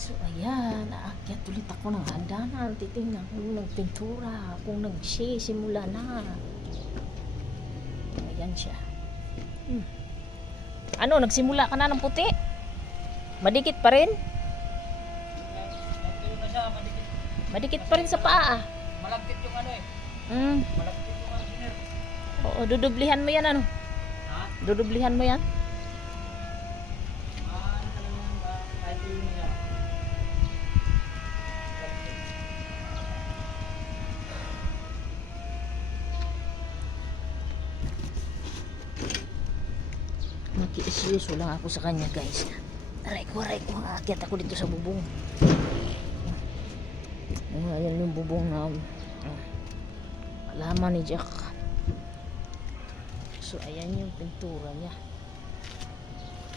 So ayan, aakyat ulit ako ng hagdanan. Titingnan kung nagpintura, kung nagsisimula na. Ayan siya. Ano, nagsimula ka na ng puti? Madikit pa rin? Nagtuyo na siya, madikit. Madikit pa rin sa paa. Malagkit yung ano eh. Malagkit yung ano, senior. Oo, dudublihan mo yan ano? Ha? Dudublihan mo yan? Ano talagang kahit tuyo niya. Makiisyoso lang ako sa kanya guys. Aray ko, aakyat ako dito sa bubong. Ayan yung bubong na alaman ni Jack. So ayan yung pintura niya.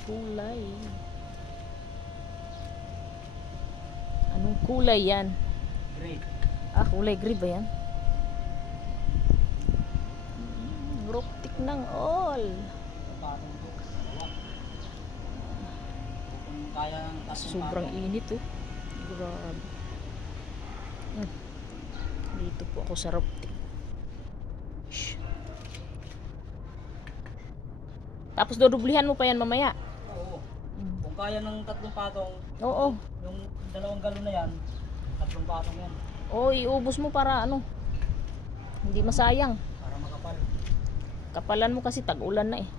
Kulay. Anong kulay yan? Great. Kulay gray ba yan? Ruptik ng all. Patong ko. Dalawa. Kung kaya ng tatlong Sobrang patong. init oh. Grabe. Dito po ako sa ruptik. Shh. Tapos dudublihan mo pa yan mamaya. Oo. Kung kaya ng tatlong patong, Oo. yung 2 galon na yan, 3 patong yan. Oo, iubos mo para ano. Hindi masayang. Para makapal. Kapalan mo kasi tag-ulan na eh.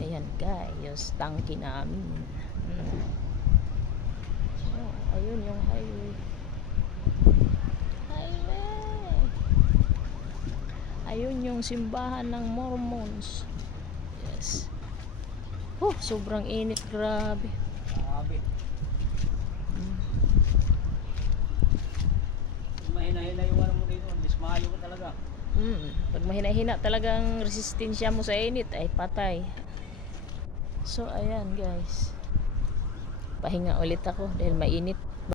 Ayan guys, tangki namin. Ayun yung highway. Ayun yung simbahan ng Mormons. Yes. Sobrang init, grabe. Grabe. Mahina-hina yung ano mo dito, dismayo ko talaga. Pag mahina-hina talagang resistensya mo sa init ay patay. So ayan guys, pahinga ulit ako dahil mainit.